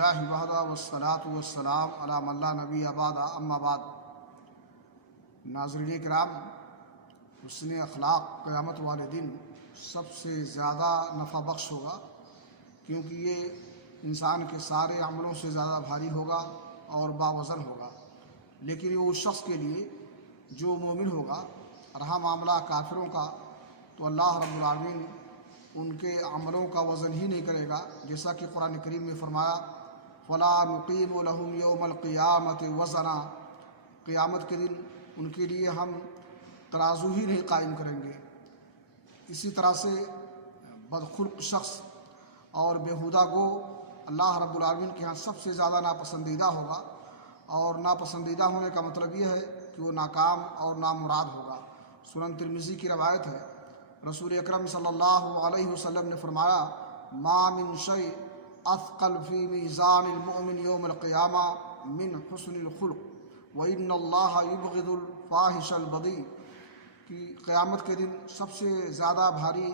للہ وحدہ والصلاۃ والسلام علی من لا نبی بعد اما بعد۔ ناظرین کرام، حسن اخلاق قیامت والے دن سب سے زیادہ نفع بخش ہوگا، کیونکہ یہ انسان کے سارے عملوں سے زیادہ بھاری ہوگا اور باوزن ہوگا، لیکن یہ اس شخص کے لیے جو مومن ہوگا۔ رہا معاملہ کافروں کا تو اللہ رب العالمین ان کے عملوں کا وزن ہی نہیں کرے گا، جیسا کہ قرآن کریم میں فرمایا فَلَا نُقِيمُ لَهُمْ يَوْمَ الْقِيَامَةِ وَزْنًا، قیامت کے دن ان کے لیے ہم ترازو ہی نہیں قائم کریں گے۔ اسی طرح سے بدخلق شخص اور بیہودہ گو اللہ رب العالمین کے ہاں سب سے زیادہ ناپسندیدہ ہوگا، اور ناپسندیدہ ہونے کا مطلب یہ ہے کہ وہ ناکام اور نامراد ہوگا۔ سنن ترمذی کی روایت ہے، رسول اکرم صلی اللہ علیہ وسلم نے فرمایا ما من شیء اثقل فی میزان المؤمن یوم القیامہ من حسن الخلق وان اللہ یبغض الفاحش البذیء، کہ قیامت کے دن سب سے زیادہ بھاری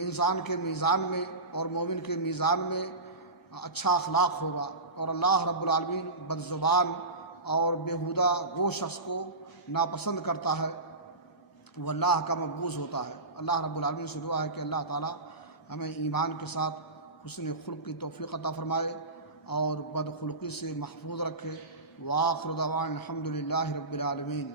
انسان کے میزان میں اور مومن کے میزان میں اچھا اخلاق ہوگا، اور اللہ رب العالمین بد زبان اور بیہودہ وہ شخص کو ناپسند کرتا ہے، وہ اللہ کا مقبوض ہوتا ہے۔ اللہ رب العالمین سے دعا ہے کہ اللہ تعالی ہمیں ایمان کے ساتھ حسن خلق کی توفیق عطا فرمائے اور بد خلقی سے محفوظ رکھے۔ وآخر دعوانا الحمد للہ رب العالمین۔